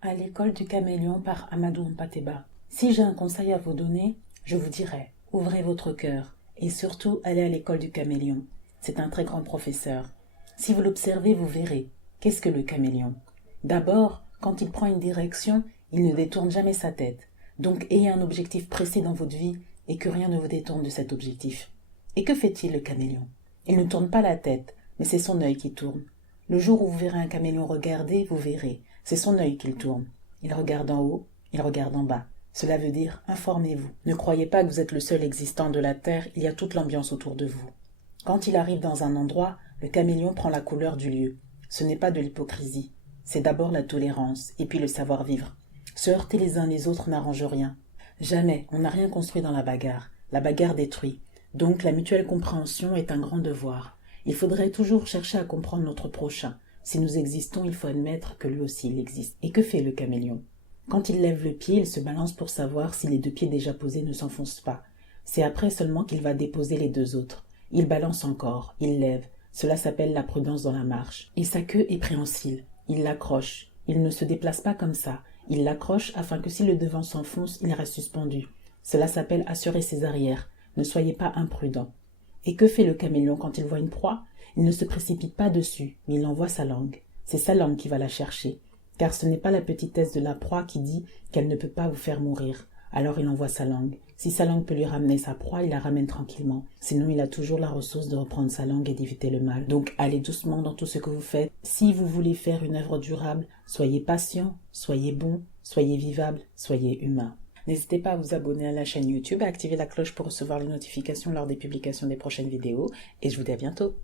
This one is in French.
À l'école du caméléon par Amadou Mpateba. Si j'ai un conseil à vous donner, je vous dirais, ouvrez votre cœur et surtout allez à l'école du caméléon. C'est un très grand professeur. Si vous l'observez, vous verrez. Qu'est-ce que le caméléon? D'abord, quand il prend une direction, il ne détourne jamais sa tête. Donc ayez un objectif précis dans votre vie et que rien ne vous détourne de cet objectif. Et que fait-il le caméléon? Il ne tourne pas la tête, mais c'est son œil qui tourne. Le jour où vous verrez un caméléon regarder, vous verrez. C'est son œil qu'il tourne. Il regarde en haut, il regarde en bas. Cela veut dire informez-vous. Ne croyez pas que vous êtes le seul existant de la Terre, il y a toute l'ambiance autour de vous. Quand il arrive dans un endroit, le caméléon prend la couleur du lieu. Ce n'est pas de l'hypocrisie. C'est d'abord la tolérance et puis le savoir-vivre. Se heurter les uns les autres n'arrange rien. Jamais, on n'a rien construit dans la bagarre. La bagarre détruit. Donc la mutuelle compréhension est un grand devoir. Il faudrait toujours chercher à comprendre notre prochain. Si nous existons, il faut admettre que lui aussi il existe. Et que fait le caméléon? Quand il lève le pied, il se balance pour savoir si les deux pieds déjà posés ne s'enfoncent pas. C'est après seulement qu'il va déposer les deux autres. Il balance encore, il lève. Cela s'appelle la prudence dans la marche. Et sa queue est préhensile. Il l'accroche. Il ne se déplace pas comme ça. Il l'accroche afin que si le devant s'enfonce, il reste suspendu. Cela s'appelle assurer ses arrières. Ne soyez pas imprudent. Et que fait le caméléon quand il voit une proie? Il ne se précipite pas dessus, mais il envoie sa langue. C'est sa langue qui va la chercher. Car ce n'est pas la petitesse de la proie qui dit qu'elle ne peut pas vous faire mourir. Alors il envoie sa langue. Si sa langue peut lui ramener sa proie, il la ramène tranquillement. Sinon, il a toujours la ressource de reprendre sa langue et d'éviter le mal. Donc, allez doucement dans tout ce que vous faites. Si vous voulez faire une œuvre durable, soyez patient, soyez bon, soyez vivable, soyez humain. N'hésitez pas à vous abonner à la chaîne YouTube, à activer la cloche pour recevoir les notifications lors des publications des prochaines vidéos. Et je vous dis à bientôt.